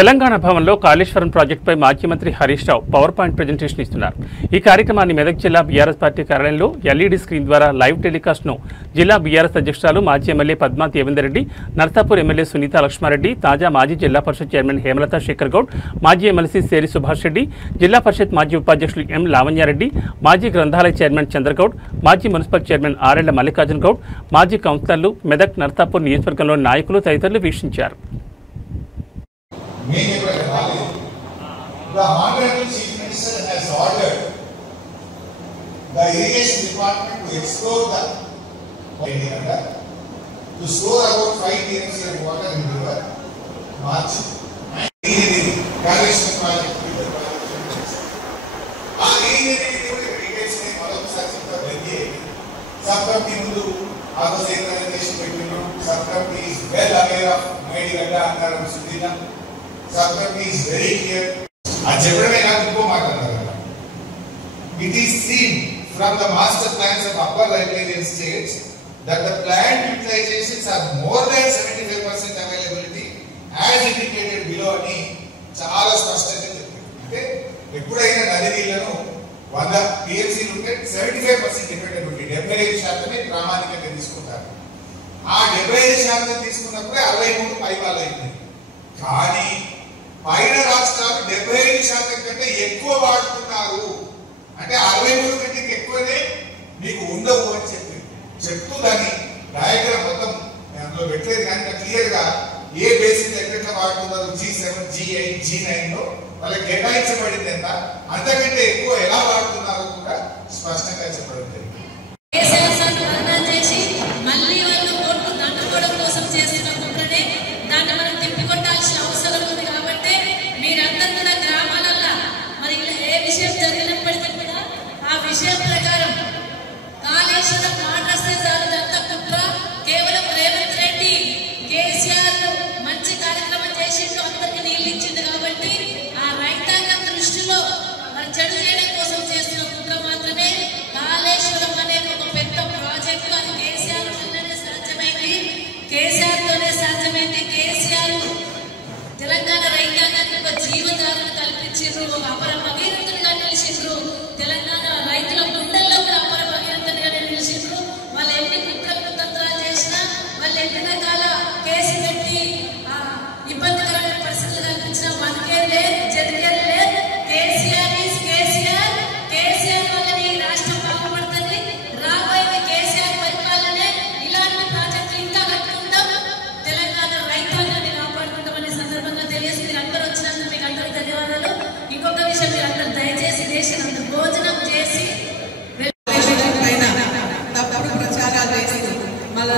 తెలంగాణ భవన్లో కాళేశ్వరం ప్రాజెక్టుపై మాజీ మంత్రి Harish Rao power point presentation ఇస్తున్నారు. ఈ కార్యక్రమాన్ని మెదక్ జిల్లా బీఆర్ఎస్ పార్టీ కార్యాలయంలో ఎల్ఈడీ స్క్రీన్ ద్వారా లైవ్ టెలికాస్ట్ను జిల్లా బీఆర్ఎస్ అధ్యక్షురాలు మాజీ ఎమ్మెల్యే పద్మా దేవేందర్ రెడ్డి, నర్సాపూర్ ఎమ్మెల్యే సునీత లక్ష్మారెడ్డి, తాజా మాజీ జిల్లా పరిషత్ చైర్మన్ హేమలత శేఖర్ గౌడ్, మాజీ ఎమ్మెల్సీ సేరి సుభాష్ రెడ్డి, జిల్లా పరిషత్ మాజీ ఉపాధ్యక్షులు ఎం లావణ్యారెడ్డి, మాజీ గ్రంథాలయ చైర్మన్ చంద్రగౌడ్, మాజీ మున్సిపల్ చైర్మన్ ఆరెళ్ల మల్లికార్జున గౌడ్, మాజీ కౌన్సిలర్లు, మెదక్ నర్సాపూర్ నియోజకవర్గంలోని నాయకులు తదితరులు వీక్షించారు. The Honorable Chief Minister has ordered the Irrigation Department to explore to store about 5 TMC of water in the river March and Kaleshwar project with the project. irrigation subcommittee mundu organization pettinnu. Subcommittee is well aware of Maidugalla Annaram Sudhina. Subcommittee is very clear. It is seen from the master plans of upper riparian states that the plant utilizations are more than 75% availability as indicated below ani chaala spashtanga cheppindi. Ante eppudaina nadi neelanu 100 TMC unte 75% dependability 75% ప్రామాణికంగా తీసుకుంటారు. ఆ 75% తీసుకున్నప్పుడే 63 పైవాలైంది. కానీ పైన రాష్ట్రాలు 75% కంటే ఎక్కువ వాడుతున్నారు. అంటే 63 కంటే ఎక్కువనే మీకు ఉండవు అని చెప్తూ దాన్ని డయాగ్రామ్ మొత్తం అందులో పెట్టలేదు. కానీ క్లియర్ గా ఏ బేసిస్ ఎక్కడ వాడుతున్నారు G7, G8, G9 లో వాళ్ళకి కేటాయించబడింది ఎంత, అంతకంటే ఎక్కువ ఎలా వాడుతున్నారు కూడా స్పష్టంగా చెప్పబడింది. కేవలం రేవంత్ రెడ్డి కేసీఆర్ మంచి కార్యక్రమం చేసిండు, అందరికి నీళ్ళు ఇచ్చింది కాబట్టి ఆ రైతాంగం దృష్టిలో మరి చెడు చేయడం కోసం చేస్తున్న కుట్ర మాత్రమే. కాళేశ్వరం అనేది ఒక పెద్ద ప్రాజెక్టు, అది కేసీఆర్ వల్లనే సాధ్యమైంది, కేసీఆర్ తోనే సాధ్యమైంది. కేసీఆర్ తెలంగాణ రైతాంగానికి ఒక జీవధారను కల్పించిండ్రు, ఒక అపర భగీరథునిగా నిలిచిండ్రు. తెలంగాణ రైతుల గుండెల్లో కూడా అపర భగీరథునిగా నిలిచిండ్రు. వాళ్ళు ఎన్ని కుట్రలు తంత్రాలు చేసినా, వాళ్ళు ఎన్ని రకాల కేసు పెట్టి ఇబ్బందికరమైన పరిస్థితులు కల్పించినా మనకే లేదు, జరిగేది లేదు. కేసీఆర్ ఈజ్ కేసీఆర్. కేసీఆర్ వల్లనే ఈ రాష్ట్రం బాగుపడుతుంది. రాబోయే కేసీఆర్ పరిపాలనే ఇలాంటి ప్రాజెక్టులు ఇంకా కట్టుకుంటాం, తెలంగాణ రైతాంగాన్ని కాపాడుకుంటామనే సందర్భంగా తెలియజేసి మీరు అందరూ వచ్చినందుకు మీకు అందరికీ ధన్యవాదాలు. ఇంకొక విషయం, మీరు అందరూ దయచేసి చేసినంత భోజనం చేసి తప్పుడు ప్రచారాలు చేస్తూ మళ్ళీ